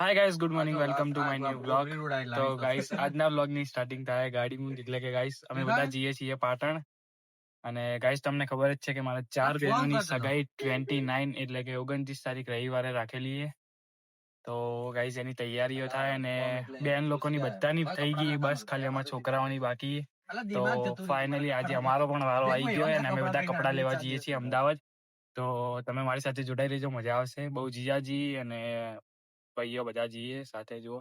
Hi guys, good morning, welcome to my new blog. તો guys, આજના બ્લોગની starting થાય ગાડીમાં. એટલે કે ગાઈસ, અમે બધા જઈએ છીએ પાટણ. અને ગાઈસ, તમને ખબર જ છે કે મારા 4 બહેનોની સગાઈ 29 એટલે કે 29 તારીખ રવિવારે રાખેલી છે. તો ગાઈસ, એની તૈયારીઓ થાય અને બેન લોકોની બધાની થઈ ગઈ, બસ ખાલી અમારા છોકરાઓની બાકી. તો ફાઇનલી આજે અમારો પણ વારો આવી ગયો અને અમે બધા કપડાં લેવા જઈએ છીએ અમદાવાદ. તો તમે મારી સાથે જોડાઈ રહેજો, મજા આવશે બહુ. જીજાજી અને ભાઈઓ બધા જઈએ સાથે. જુઓ,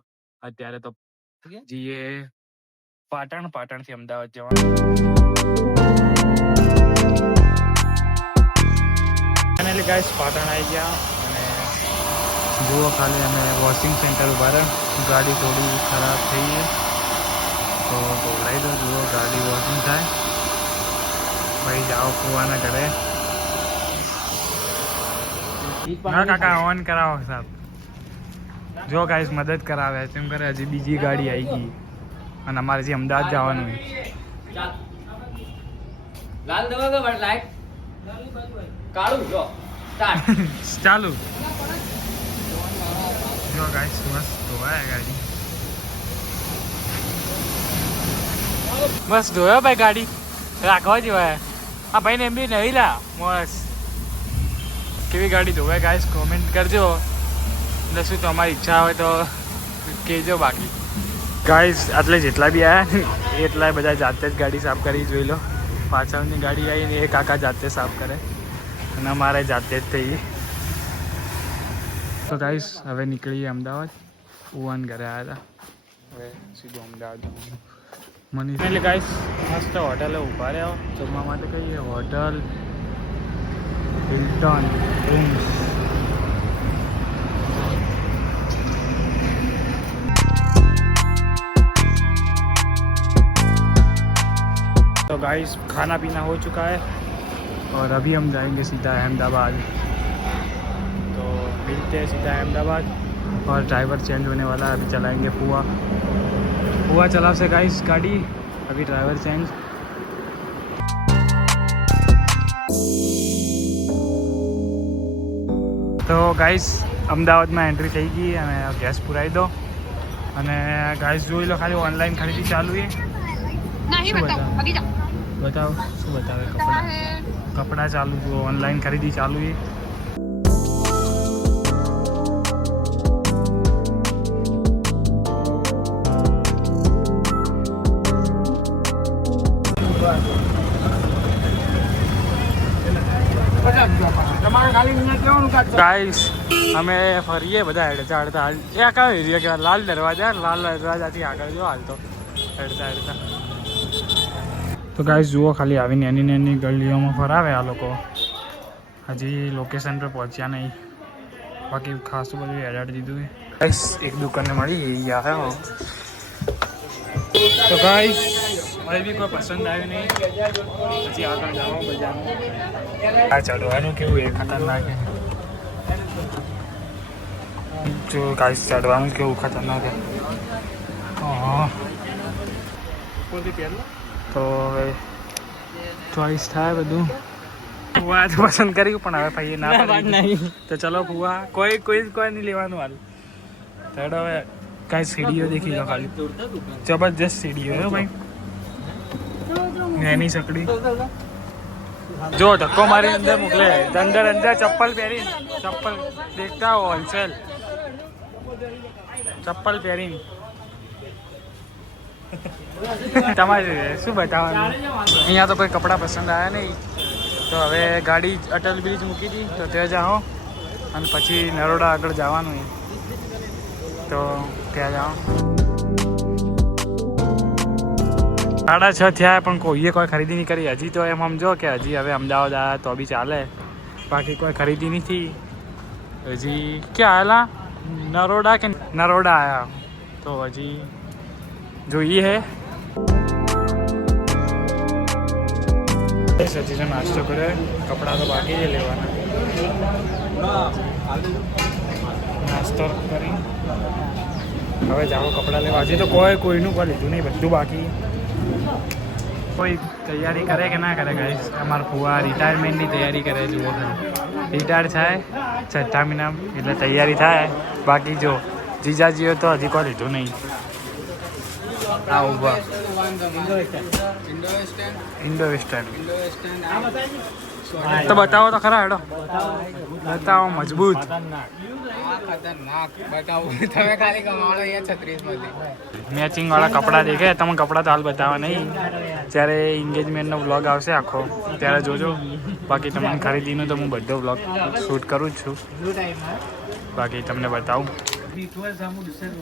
અત્યારે તો જઈએ પાટણથી અમદાવાદ જવાનું. ફાઇનલી ગાઈસ, પાટણ આવી ગયા અને જુઓ ખાલી અમે વોશિંગ સેન્ટર ઉભા રહે. ગાડી થોડી ખરાબ થઈ છે તો બોલાવી દો. જુઓ ગાડી વોશિંગ થાય. ભાઈ જાઓ કુવાના ઘરે. હા કાકા, ઓન કરાવો સાહેબ. જો ગાઈસ, મદદ કરાવે તેમ કરે. હજી બીજી ગાડી આવી ગઈ અને અમારે જે અમદાવાદ જવાનું લાલ દવા દો લાઈટ કાળું જો ચાલુ. જો ગાઈસ, મસ્ત ધોવાય ગાડી. મસ્ત ધોયો ભાઈ. ગાડી રાખવા જેવાય. હા ભાઈ ને એમ બી નહીં લા. મસ્ત કેવી ગાડી ધોવાય ગાઈસ, કોમેન્ટ કરજો. એટલે શું તમારી ઈચ્છા હોય તો કહેજો. બાકી ગાઈસ, આટલે જેટલા બી આવ્યા ને એટલા બધા જાતે જ ગાડી સાફ કરી. જોઈ લો, પાછળની ગાડી આવી ને એ કાકા જાતે સાફ કરે અને અમારે જાતે જ થઈ. તો ગાઈસ, હવે નીકળીએ અમદાવાદ. ઉવાન ઘરે આવ્યા હતા, હવે સીધું અમદાવાદ મને. એટલે ગાઈસ, મસ્ત હોટલે ઊભા રહ્યા જમવા માટે. કહીએ હોટલ હિલ્ટન રૂમ્સ. तो गाइस, खाना पीना हो चुका है और अभी हम जाएंगे सीधा अहमदाबाद. तो मिलते हैं सीधा अहमदाबाद. और ड्राइवर चेंज होने वाला है. अभी चलाएंगे पुआ चला से गाइस गाड़ी. अभी ड्राइवर चेंज. તો ગાઈસ, અમદાવાદમાં એન્ટ્રી થઈ ગઈ અને ગેસ પુરાવી દો. અને ગાઈસ જોઈ લો, ખાલી ઓનલાઈન ખરીદી ચાલુ છે. બતાવો શું બતાવે? કપડા ચાલુ જુઓ, ઓનલાઈન ખરીદી ચાલુ છે. ગાઈસ, અમે ફરીએ બધા હેડતા હેડતા. એ કયો એરિયા કહેવાય? લાલ દરવાજાથી આગળ જો હાલ તો હેડતા હેડતા. તો ગાઈસ જુઓ, ખાલી આવી નાની ગલીઓમાં ફરાવે આ લોકો. હજી લોકેશન પર પહોંચ્યા નહીં. બાકી ખાસું બધું એડાડી દીધું છે. ગાઈસ, એક દુકાનને મળી ગયા. તો ગાઈસ, મને બી કોઈ પસંદ આવ્યું નહીં. પછી આગળ જાઓ બજારમાં. આ ચડવાનું કેવું એ ખતરનાક છે. જો ગાઈસ, ચડવાનું કેવું ખતરનાક છે. હા, તો હવે ચોઈસ થાય બધું. ફુવા તો પસંદ કર્યું પણ હવે ભાઈ ના પાડી. તો ચલો ફુવા, કોઈ નહીં લેવાનું હાલ. તો હવે કાંઈ સીડીઓ દેખી લો ખાલી. જબરજસ્ત સીડીઓ હે ભાઈ. એની સકડી જો ધક્કો મારી અંદર મોકલે. અંદર ચપ્પલ પહેરીને, ચપ્પલ દેખતા હો હોલસેલ ચપ્પલ પહેરીને. તમારે શું બતાવવાનું? અહીંયા તો કોઈ કપડાં પસંદ આવ્યા નહીં. તો હવે ગાડી અટલ બ્રિજ મૂકી દી તો ત્યાં જાઓ અને પછી નરોડા આગળ જવાનું. તો ત્યાં જાઓ. 6:30 થયા પણ કોઈએ કોઈ ખરીદી નહીં કરી. હજી તો એમ સમજો કે હજી હવે અમદાવાદ આવ્યા તો બી ચાલે. બાકી કોઈ ખરીદી નથી. હજી ક્યાં આવેલા? નરોડા આવ્યા તો હજી જોઈએ હે. હજી તો નાસ્તો કરે. કપડાં તો બાકી જ લેવાના. નાસ્તો કરી હવે જાઓ કપડાં લેવા. હજી તો કોઈનું કોઈ લીધું નહીં, બધું બાકી. કોઈ તૈયારી કરે કે ના કરે ગાઈસ? અમારા ફુવા રિટાયરમેન્ટની તૈયારી કરે. જુઓ, રિટાયર થાય 6ઠ્ઠા મહિના એટલે તૈયારી થાય. બાકી જો જીજાજીઓ તો હજી કોઈ લીધું નહીં. આ ઉભા ઇન્ડો વેસ્ટર્ન તો બતાવો તો ખરા. હેડો બતાવો મજબૂત. મેચિંગ વાળા કપડાં દેખે. તમે કપડાં તો હાલ બતાવવા નહીં, જ્યારે એન્ગેજમેન્ટનો વ્લોગ આવશે આખો ત્યારે જોજો. બાકી તમને ખરીદીનો તો હું બધો વ્લોગ શૂટ કરું જ છું. બાકી તમને બતાવું.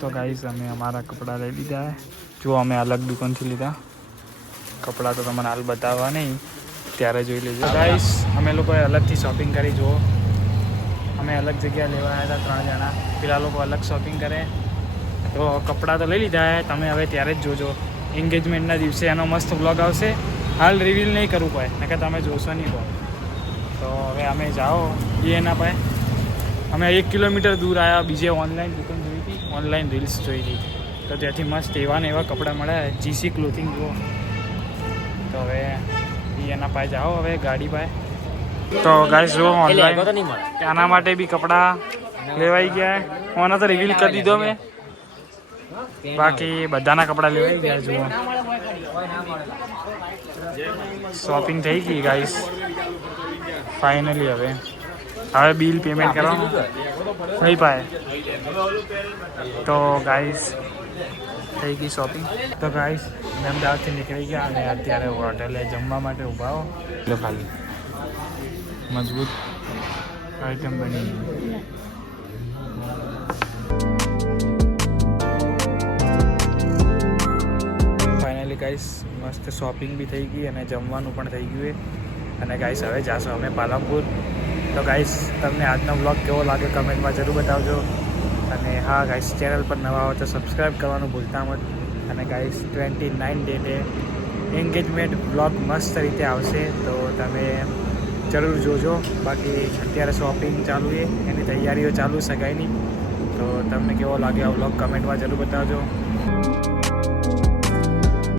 તો ગાઈસ અમે અમારા કપડાં લઈ લીધા. જો અમે અલગ દુકાનથી લીધા કપડાં, તો તમને હાલ બતાવવા નહીં, ત્યારે જોઈ લેજો. ગાઈસ અમે લોકોએ અલગથી શોપિંગ કરી. જુઓ અમે અલગ જગ્યા લેવા આવ્યા હતા 3 જણા. પેલા લોકો અલગ શોપિંગ કરે. તો કપડાં તો લઈ લીધા તમે, હવે ત્યારે જ જોજો. એન્ગેજમેન્ટના દિવસે એનો મસ્ત વ્લોગ આવશે. હાલ રિવીલ નહીં કરવું પડે, નકર તમે જોશો નહીં કહો. તો હવે અમે જાઓ એના પાસે. અમે 1 કિલોમીટર દૂર આવ્યા. બીજે ઓનલાઈન દુકાન જોઈ હતી, ઓનલાઈન રીલ્સ જોઈ હતી. તો ત્યાંથી મસ્ત એવા ને એવા કપડાં મળ્યા. જીસી ક્લોથિંગ જુઓ. તો હવે એના પાસે જાઓ હવે ગાડી પાસે. તો ગાઈસ જુઓ ઓનલાઈન આના માટે બી કપડાં લેવાઈ ગયા. ઓના તો રિવીલ કરી દીધો મેં. બાકી બધાના કપડાં લેવાઈ ગયા. જુઓ શોપિંગ થઈ ગઈ ગાઈસ ફાઇનલી. હવે બિલ પેમેન્ટ કરવાનું નહીં પાય. તો ગાઈસ થઈ ગઈ શોપિંગ. તો ગાઈસ અમે અમદાવાદથી નીકળી ગયા અને અત્યારે હોટલે જમવા માટે ઊભા હો. એટલે ખાલી મજબૂત આઈટમ બની. ફાઇનલી ગાઈસ મસ્ત શોપિંગ બી થઈ ગઈ અને જમવાનું પણ થઈ ગયું. અને ગાઈસ હવે જાશું અમે પાલનપુર. તો ગાઈસ તમને આજનો વ્લોગ કેવો લાગે કમેન્ટમાં જરૂર બતાવજો. અને હા ગાઈસ ચેનલ પર નવા હો તો સબસ્ક્રાઈબ કરવાનું ભૂલતા મત. અને ગાઈસ 29 ડેટે એન્ગેજમેન્ટ વ્લોગ મસ્ત રીતે આવશે, તો તમે જરૂર જોજો. બાકી અત્યારે શોપિંગ ચાલુ છે, એની તૈયારીઓ ચાલુ સગાઈની. તો તમને કેવો લાગે આ વ્લોગ કમેન્ટમાં જરૂર બતાવજો.